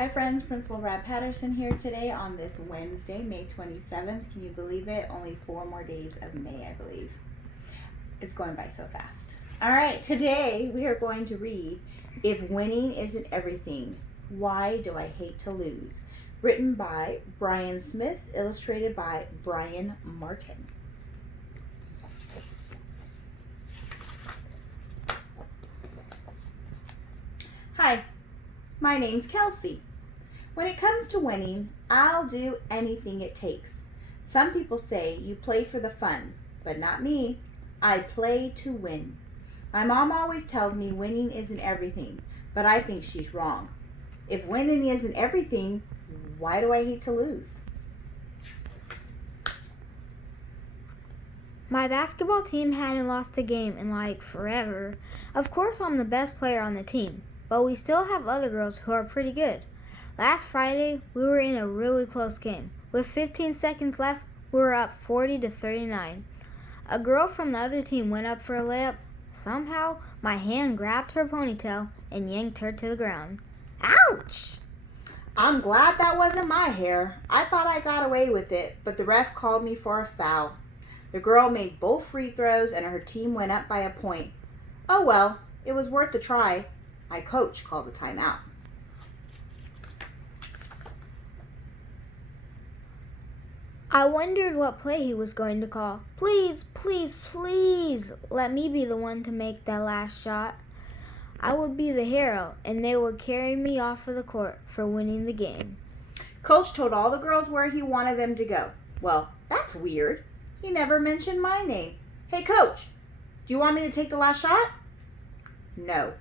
Hi friends, Principal Rabb-Patterson here today on this Wednesday, May 27th. Can you believe it? Only 4 more days of May, I believe. It's going by so fast. All right, today we are going to read If Winning Isn't Everything, Why Do I Hate to Lose? Written by Bryan Smith, illustrated by Bryan Martin. Hi, my name's Kelsey. When it comes to winning, I'll do anything it takes. Some people say you play for the fun, but not me. I play to win. My mom always tells me winning isn't everything, but I think she's wrong. If winning isn't everything, why do I hate to lose? My basketball team hadn't lost a game in forever. Of course I'm the best player on the team, but we still have other girls who are pretty good. Last Friday, we were in a really close game. With 15 seconds left, we were up 40-39. A girl from the other team went up for a layup. Somehow, my hand grabbed her ponytail and yanked her to the ground. Ouch! I'm glad that wasn't my hair. I thought I got away with it, but the ref called me for a foul. The girl made both free throws and her team went up by a point. Oh well, it was worth a try. My coach called a timeout. I wondered what play he was going to call. Please, please, please, let me be the one to make that last shot. I would be the hero, and they would carry me off of the court for winning the game. Coach told all the girls where he wanted them to go. Well, that's weird. He never mentioned my name. Hey, Coach, do you want me to take the last shot? No.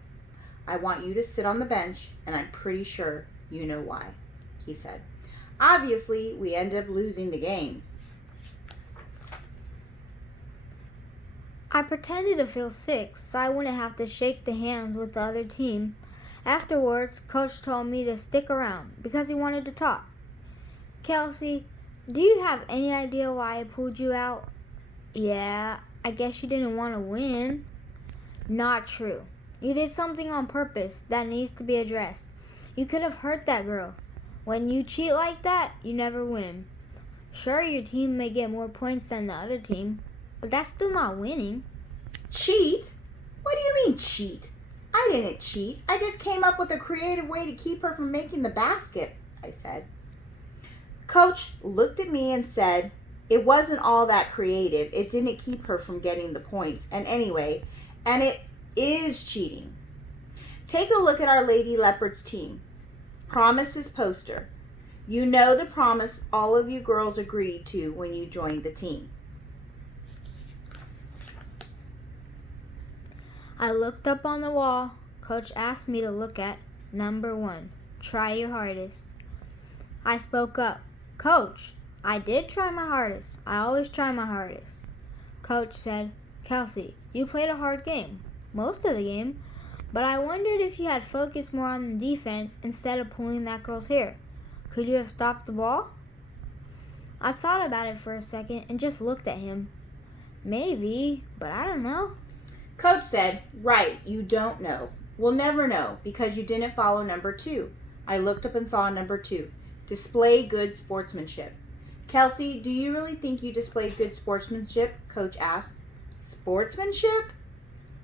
I want you to sit on the bench, and I'm pretty sure you know why, he said. Obviously, we ended up losing the game. I pretended to feel sick so I wouldn't have to shake the hands with the other team. Afterwards, Coach told me to stick around because he wanted to talk. Kelsey, do you have any idea why I pulled you out? Yeah, I guess you didn't want to win. Not true. You did something on purpose that needs to be addressed. You could have hurt that girl. When you cheat like that, you never win. Sure, your team may get more points than the other team, but that's still not winning. Cheat? What do you mean cheat? I didn't cheat. I just came up with a creative way to keep her from making the basket, I said. Coach looked at me and said, it wasn't all that creative. It didn't keep her from getting the points. And it is cheating. Take a look at our Lady Leopards team. Promises poster. You know the promise all of you girls agreed to when you joined the team. I looked up on the wall. Coach asked me to look at number 1. Try your hardest. I spoke up. Coach, I did try my hardest. I always try my hardest. Coach said, Kelsey, you played a hard game. Most of the game. But I wondered if you had focused more on the defense instead of pulling that girl's hair. Could you have stopped the ball? I thought about it for a second and just looked at him. Maybe, but I don't know. Coach said, right, you don't know. We'll never know because you didn't follow number 2. I looked up and saw number 2. Display good sportsmanship. Kelsey, do you really think you displayed good sportsmanship? Coach asked. Sportsmanship?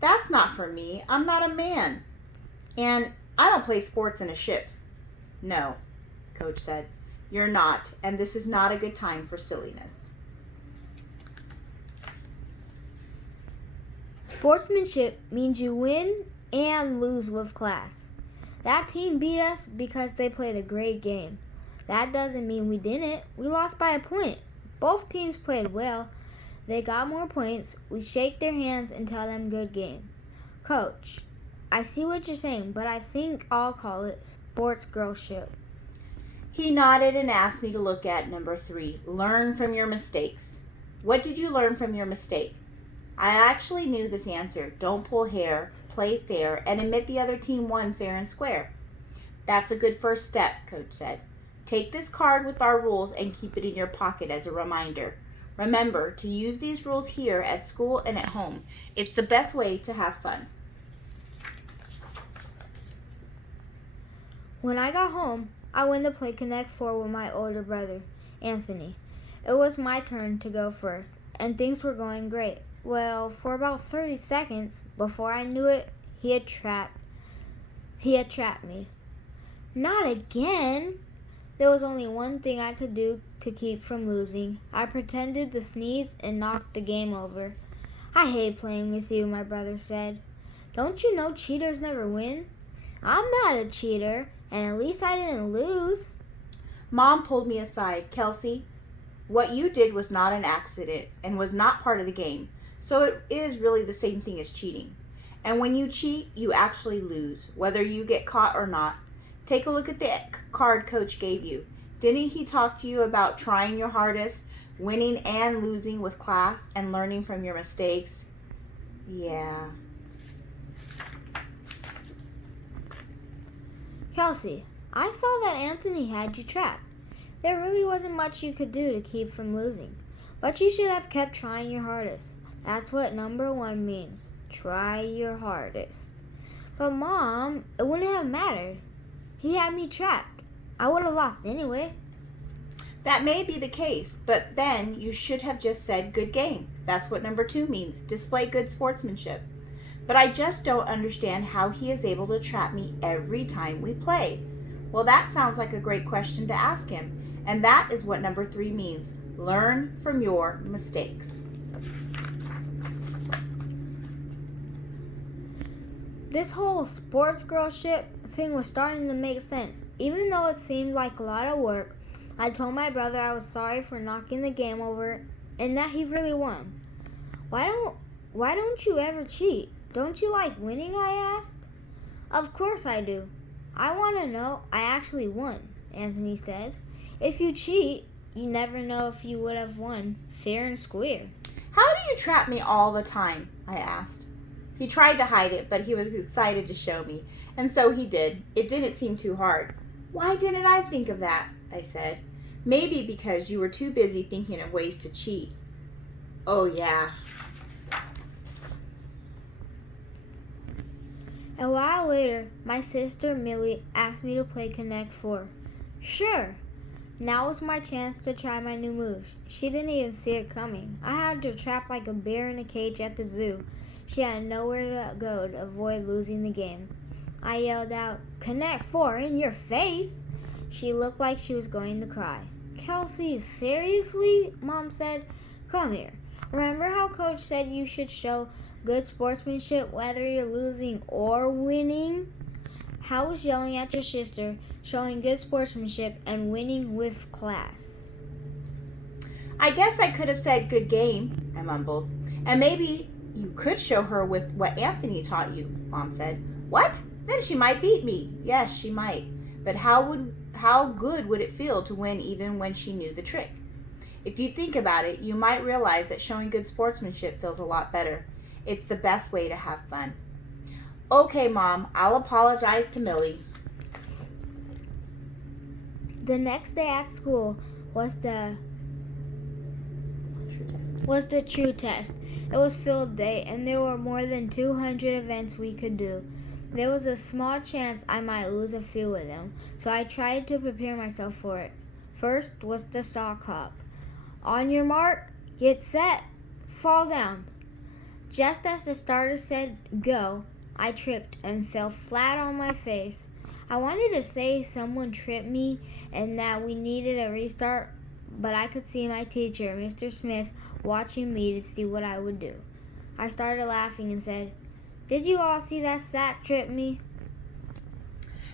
That's not for me. I'm not a man. And I don't play sports in a ship. No, Coach said. You're not, and this is not a good time for silliness. Sportsmanship means you win and lose with class. That team beat us because they played a great game. That doesn't mean we didn't. We lost by a point. Both teams played well. They got more points. We shake their hands and tell them good game. Coach, I see what you're saying, but I think I'll call it sports girlship. He nodded and asked me to look at number 3. Learn from your mistakes. What did you learn from your mistake? I actually knew this answer. Don't pull hair, play fair, and admit the other team won fair and square. That's a good first step, Coach said. Take this card with our rules and keep it in your pocket as a reminder. Remember to use these rules here at school and at home. It's the best way to have fun. When I got home, I went to play Connect 4 with my older brother, Anthony. It was my turn to go first, and things were going great. Well, for about 30 seconds, before I knew it, he had trapped me. Not again! There was only one thing I could do to keep from losing. I pretended to sneeze and knocked the game over. I hate playing with you, my brother said. Don't you know cheaters never win? I'm not a cheater, and at least I didn't lose. Mom pulled me aside. Kelsey, what you did was not an accident and was not part of the game, so it is really the same thing as cheating. And when you cheat, you actually lose, whether you get caught or not. Take a look at the card Coach gave you. Didn't he talk to you about trying your hardest, winning and losing with class, and learning from your mistakes? Yeah. Kelsey, I saw that Anthony had you trapped. There really wasn't much you could do to keep from losing, but you should have kept trying your hardest. That's what number 1 means. Try your hardest. But Mom, it wouldn't have mattered. He had me trapped. I would have lost anyway. That may be the case, but then you should have just said good game. That's what number 2 means. Display good sportsmanship. But I just don't understand how he is able to trap me every time we play. Well, that sounds like a great question to ask him. And that is what number 3 means. Learn from your mistakes. This whole sports girl shit thing was starting to make sense. Even though it seemed like a lot of work, I told my brother I was sorry for knocking the game over and that he really won. Why don't you ever cheat? Don't you like winning? I asked. Of course I do. I want to know I actually won, Anthony said. If you cheat, you never know if you would have won fair and square. How do you trap me all the time? I asked. He tried to hide it, but he was excited to show me, and so he did. It didn't seem too hard. Why didn't I think of that? I said. Maybe because you were too busy thinking of ways to cheat. Oh, yeah. A while later, my sister Millie asked me to play Connect 4. Sure. Now was my chance to try my new moves. She didn't even see it coming. I had her trapped like a bear in a cage at the zoo. She had nowhere to go to avoid losing the game. I yelled out, Connect 4 in your face! She looked like she was going to cry. Kelsey, seriously? Mom said. Come here. Remember how Coach said you should show good sportsmanship whether you're losing or winning? How was yelling at your sister, showing good sportsmanship, and winning with class? I guess I could have said good game, I mumbled. And maybe you could show her with what Anthony taught you, Mom said. What? Then she might beat me. Yes, she might. But how good would it feel to win even when she knew the trick? If you think about it, you might realize that showing good sportsmanship feels a lot better. It's the best way to have fun. Okay, Mom, I'll apologize to Millie. The next day at school was the true test. It was field day, and there were more than 200 events we could do. There was a small chance I might lose a few of them, so I tried to prepare myself for it. First was the sock hop. On your mark, get set, fall down. Just as the starter said go, I tripped and fell flat on my face. I wanted to say someone tripped me and that we needed a restart, but I could see my teacher, Mr. Smith, watching me to see what I would do. I started laughing and said, Did you all see that sap trip me?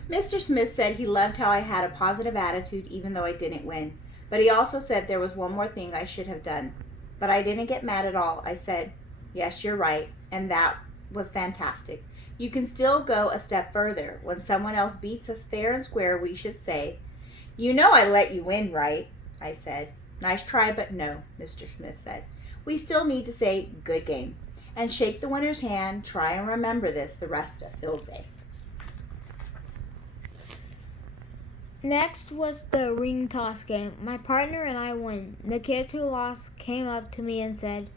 Mr. Smith said he loved how I had a positive attitude even though I didn't win. But he also said there was one more thing I should have done. But I didn't get mad at all. I said, yes, you're right, and that was fantastic. You can still go a step further. When someone else beats us fair and square, we should say, you know I let you win, right? I said. Nice try, but no, Mr. Smith said. We still need to say, good game, and shake the winner's hand. Try and remember this the rest of field day. Next was the ring toss game. My partner and I won. The kids who lost came up to me and said,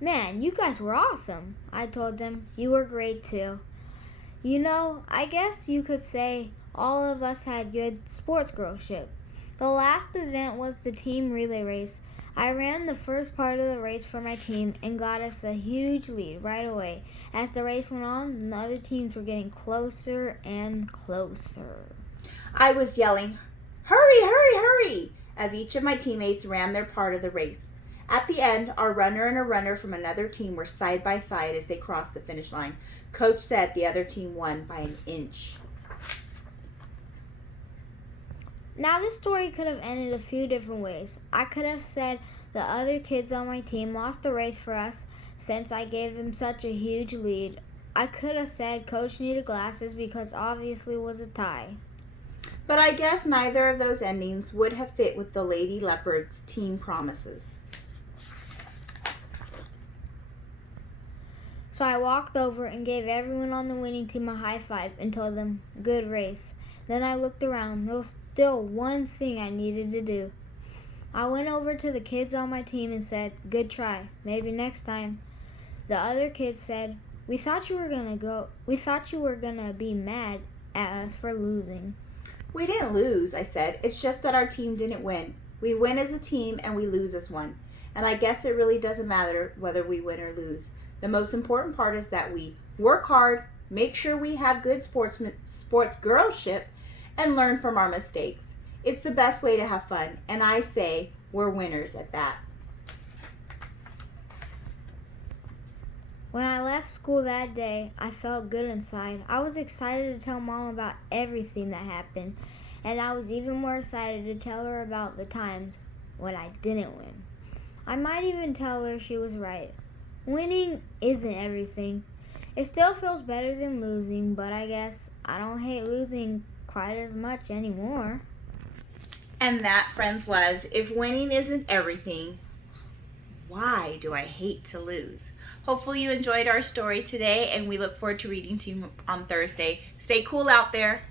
Man, you guys were awesome. I told them, you were great too. You know, I guess you could say all of us had good sportsgirlship. The last event was the team relay race. I ran the first part of the race for my team and got us a huge lead right away. As the race went on, the other teams were getting closer and closer. I was yelling, "Hurry, hurry, hurry!" as each of my teammates ran their part of the race. At the end, our runner and a runner from another team were side by side as they crossed the finish line. Coach said the other team won by an inch. Now this story could have ended a few different ways. I could have said the other kids on my team lost the race for us since I gave them such a huge lead. I could have said Coach needed glasses because obviously it was a tie. But I guess neither of those endings would have fit with the Lady Leopards' team promises. So I walked over and gave everyone on the winning team a high five and told them, "Good race." Then I looked around. There was still one thing I needed to do. I went over to the kids on my team and said, "Good try. Maybe next time." The other kids said, We thought you were gonna be mad at us for losing." We didn't lose, I said. It's just that our team didn't win. We win as a team and we lose as one. And I guess it really doesn't matter whether we win or lose. The most important part is that we work hard, make sure we have good sports girlship, and learn from our mistakes. It's the best way to have fun, and I say we're winners at that. When I left school that day, I felt good inside. I was excited to tell Mom about everything that happened, and I was even more excited to tell her about the times when I didn't win. I might even tell her she was right. Winning isn't everything. It still feels better than losing, but I guess I don't hate losing quite as much anymore. And that, friends, was, if winning isn't everything, why do I hate to lose? Hopefully you enjoyed our story today, and we look forward to reading to you on Thursday. Stay cool out there.